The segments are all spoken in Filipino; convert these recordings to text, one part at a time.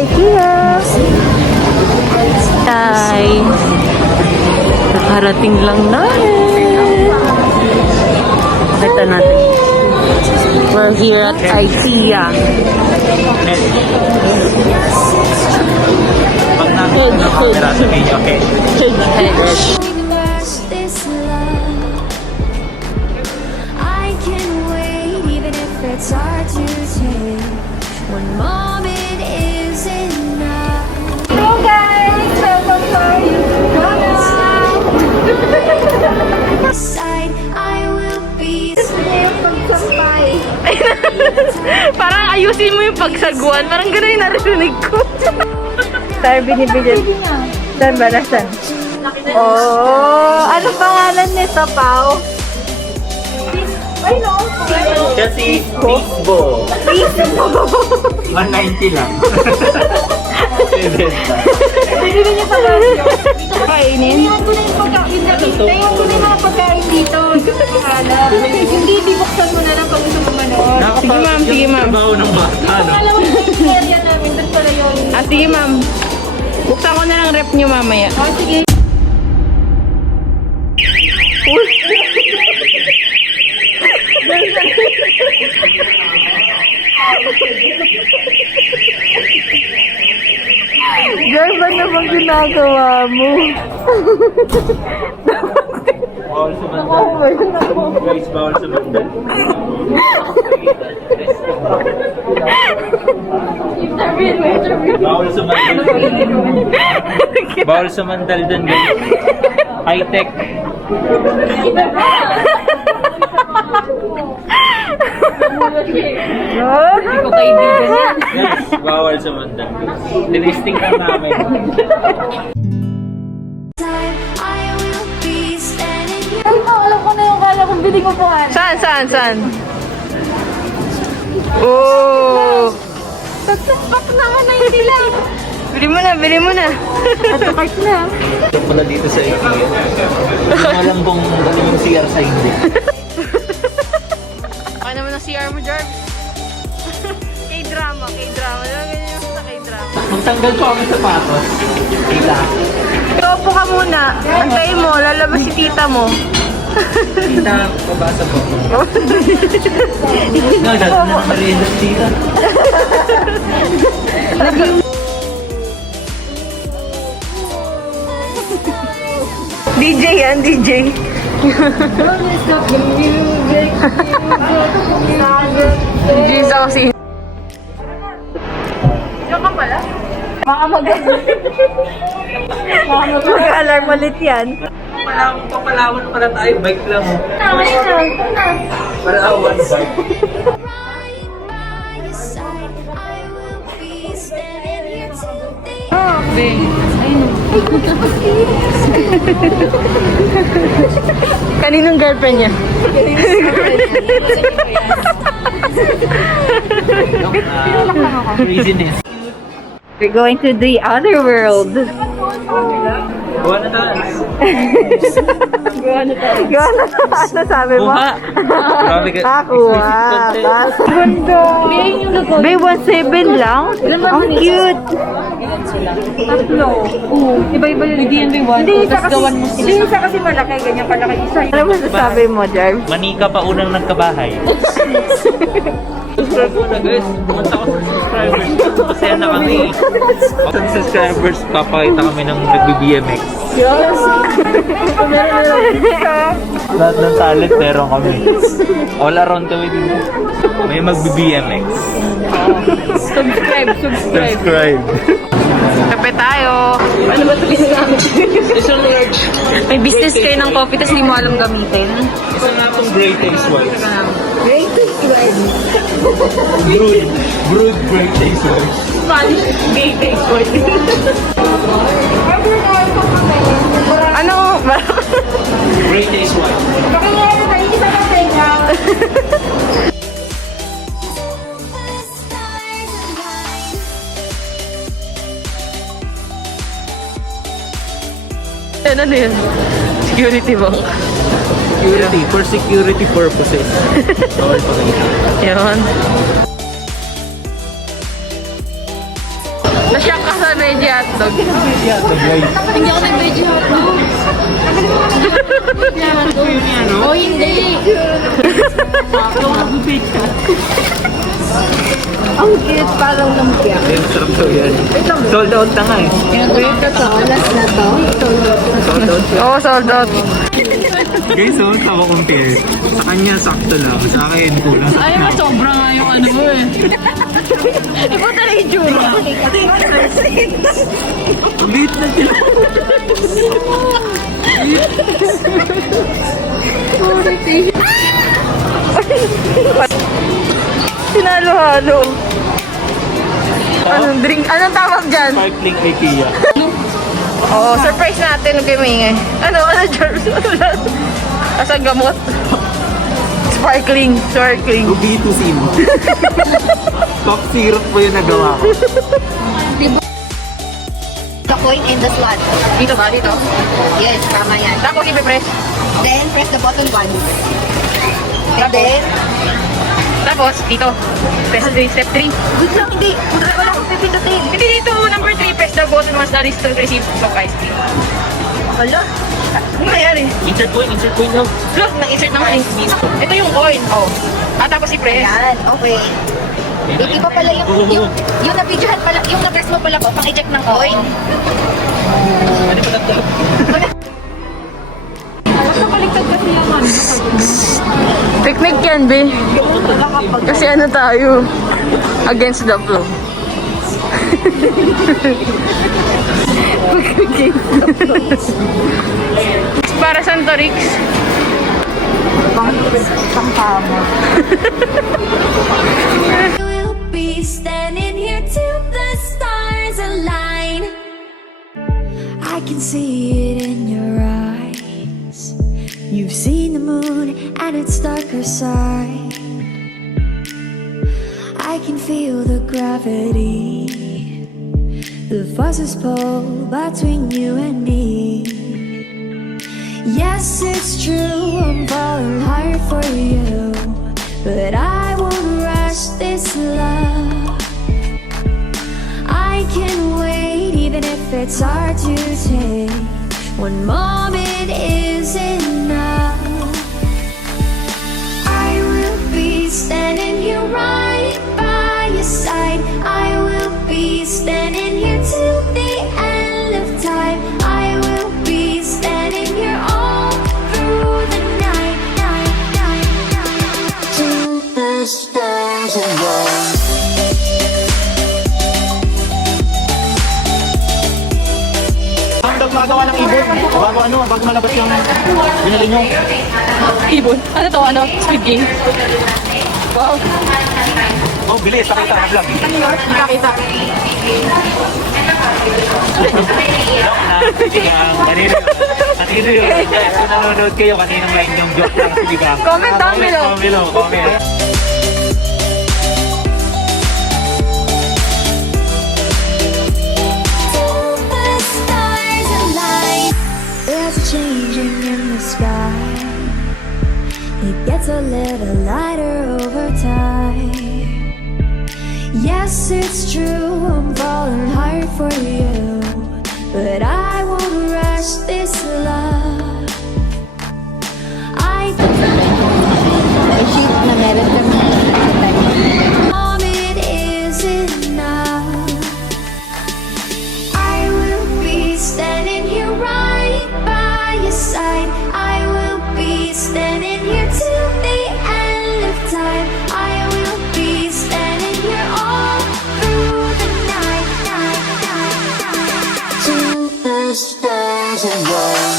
IKEA. Ay, nakarating lang namin. Kita natin. We're here at IKEA. Hedge. It's hard to take. One moment is enough. Hello guys! Welcome to Side, I will be Parang ayusin mo yung pagsagwan. Parang gano'n yung narinig ko. Tayo binibigyan. Saan ba? Nasaan? Oh, ano pangalan nito, Pao? Ay, no. Kasi INSPO. 190 lang. Bibili niya pala. Kainin? Iwan ko na yung pagkain dito. Iwan ko na yung mga pagkain dito. Hindi, bibuksan mo na lang pag gusto mo manood. Sige, ma'am. Sige, ma'am. Trabaho ng bata, no? Alam mo yung area namin. Doon pala yun. Ah, sige, ma'am. Buksan ko na lang rep niyo mamaya. Oh, sige. Girl, ba naman ginagawa mo? Bawal sa bandal. Guys, bawal sa bandal. Bawal sa mandal. Bawal sa mandal dun, guys. High-tech. Hindi ko kaibigan yan. Guys, bawal sa mandal. Tinisting lang namin. I will be standing here. Ay, alam ko na yung kala kong biling upuan. Saan? Oh! Back naman na yun nila. Bili mo na. Ito cart na. Ito pala dito sa IKEA. Hindi ko alam kung galing yung CR sa hindi. Baka naman ang CR mo, Jarvis. K-drama. Ganyan yung sa K-drama. Magtanggal ko ang sapatos. Kailangan. Topo ka muna. Antayin mo, lalabas si tita mo. Tita, pabasa po. No, dati na marinas tita. DJ yan, DJ. DJ sa kasi. Diyan ka pala? Mag-alarm ulit yan. Papalawan pala tayo. Bike lang. Palawan bike. Right by your side, I will be standing here today. Kaninong girlfriend niya? Craziness. We're going to the other world. Gawa na dance. Gala, ano sabi mo? Grabe ka. Kuha. Ganda. Bay, 1.7 lang? Ang cute. Tatlo. Iba-iba yung hindi yan may Hindi isa kasi malaki. Ganyan kalaki isa. Ano mo sasabi mo, Jarv? Manika pa unang nagkabahay. Subscribe mo na guys. 1,000 subscribers. Masaya na kami. 1,000 subscribers. Papakita kami ng nagbi-BMX. Yes. Lahat ng talent meron kami. All around kami dito. May magbi-BMX. Subscribe. Kape tayo. Ano ba ito ginagamit? Isang large. May business kayo ng coffee tapos hindi mo alam gamitin. Isang nga itong Great Taste Wine. Great wine. Brood Great Taste Wine. Spanish great taste wine. Ano? Great Taste Wine. Pakinggan tayo. Isa na sa inyo. Ano yun? Security bank. Security. For security purposes. Bawal pa kayo. Yun. Nasyak ka sa veggie hotdog. Hindi ako nag-veggie hotdog. Oh, hindi. Ang cute, parang lumpia. Yan, sarap daw yan. Sold out na nga eh. Last na to. Sold out. Oo, sold out. Guys, so, tama compare. Sa kanya, sakto lang. Sa akin, kulang. Ay, mas sobra nga yung ano mo eh. Iba talaga yung tsura. Bit na sila. Sinalo-halo. Anong drink? Anong tawag dyan? Sparkling IKEA. Oo, surprise natin ng kimingay. Ano, Charles? Asa gamot? Sparkling. Ubitusin. Top syrup po yung nagawa ko. The coin in the slot. Dito ba? Dito? Yes, tama yan. Tapos ipipress. Then, press the button once. And then, Tapos, dito. Press step 3. good lang, hindi. Wala akong pipindutin. Hindi dito, number 3, press the button once the list to receive of ice cream. Wala. Ano nangyari? Insert coin daw. Look, nang-insert naman eh. Ito yung coin. Oh. Tapos i-press. Yan, okay. Iba pala yung na-videohan pala, yung na-press mo pala po, pang i-check ng coin. Ano pa lang? Nakapaligtad kasi naman. Picnic yan, be. Kasi ano tayo? Against the flow. Para Saan to, Rix? We'll be standing here till the stars align. I can see it in your eyes. You've seen the moon and its darker side. I can feel the gravity. The forces pull between you and me. Yes, it's true, I'm falling hard for you, but I won't rush this love. I can wait even if it's hard to take. One moment is enough. I will be standing here right by your side. I will be standing here till the end of time. I will be standing here all through the night, night, night, night. Till the stars align. Ang magawa ng ibon. Bago malabas yung binili nyo. Ibon. Ano to? Ano? Squid Game. Wow. Oh, bilis. Pakita na vlog. Nakakita. Kanino yun? Guys, kung nanonood kayo, kaninang line yung joke lang. Sige ba? Comment down below. Comment. Till the stars align. There's a changing in the sky. It gets a little lighter over time. Yes, it's true, I'm falling hard for you, but I won't rush this love. I Sheet na meron kami. moment is enough. I will be standing here right by your side. I will be standing here till the end of time. I will be standing here all through the night, night, night, night. Till the stars align.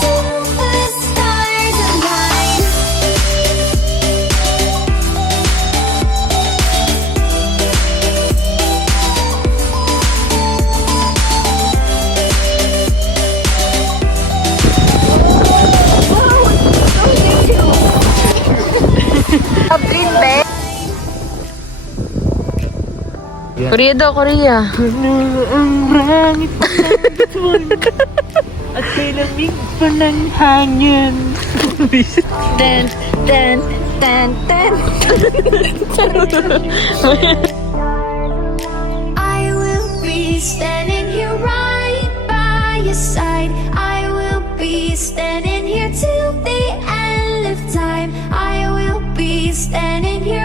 Till the stars align. Korea daw, Korea. At may lamig pa ng hangin. Ten, ten, ten, ten. I will be standing here right by your side. I will be standing here till the end of time. I will be standing here